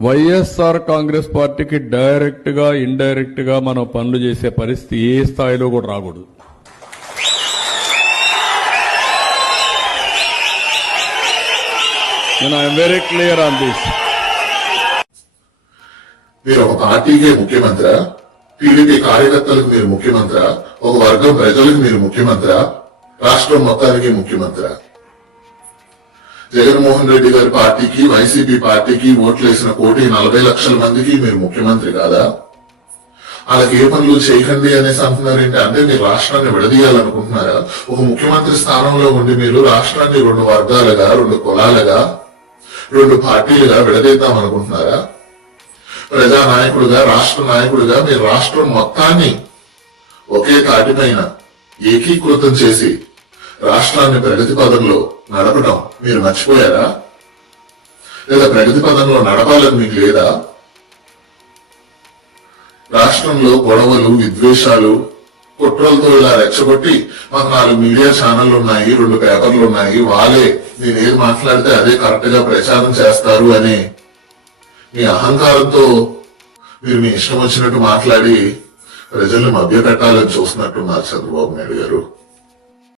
వైఎస్ఆర్ కాంగ్రెస్ పార్టీకి డైరెక్ట్ గా ఇండైరెక్ట్ గా మనం పనులు చేసే పరిస్థితి ఏ స్థాయిలో కూడా రాకూడదు. I'm very clear on this. మీరు ఒక పార్టీకే ముఖ్యమంత్రి, టీడీపీ కార్యకర్తలకు మీరు ముఖ్యమంత్రి, ఒక వర్గం ప్రజలకు మీరు ముఖ్యమంత్రి, రాష్ట్రం మొత్తానికి ముఖ్యమంత్రి. జగన్మోహన్ రెడ్డి గారి పార్టీకి, వైసీపీ పార్టీకి ఓట్లేసిన 1,40 లక్షల మందికి మీరు ముఖ్యమంత్రి కాదా? వాళ్ళకి ఏ పనులు చేయకండి అనేసి అంటున్నారేంటి? అంటే మీరు రాష్ట్రాన్ని విడదీయాలనుకుంటున్నారా? ఒక ముఖ్యమంత్రి స్థానంలో ఉండి మీరు రాష్ట్రాన్ని 2 వర్గాలుగా, 2 కులాలుగా, 2 పార్టీలుగా విడదీద్దాం అనుకుంటున్నారా? ప్రజానాయకుడుగా, రాష్ట్ర నాయకుడిగా మీరు రాష్ట్రం మొత్తాన్ని ఒకే తాటిపైన ఏకీకృతం చేసి రాష్ట్రాన్ని ప్రగతి పదంలో నడపడం మీరు మర్చిపోయారా? లేదా ప్రగతి పదంలో నడపాలని మీకు లేదా? రాష్ట్రంలో గొడవలు, విద్వేషాలు, కుట్రలతో ఇలా రెచ్చగొట్టి మాకు 4 మీడియా ఛానళ్లు ఉన్నాయి, 2 పేపర్లు ఉన్నాయి, వాళ్ళే నేను ఏది మాట్లాడితే అదే కరెక్ట్ గా ప్రచారం చేస్తారు అని మీ అహంకారంతో మీరు మీ ఇష్టం వచ్చినట్టు మాట్లాడి ప్రజల్ని మభ్యపెట్టాలని చూస్తున్నట్టున్నారు చంద్రబాబు నాయుడు గారు.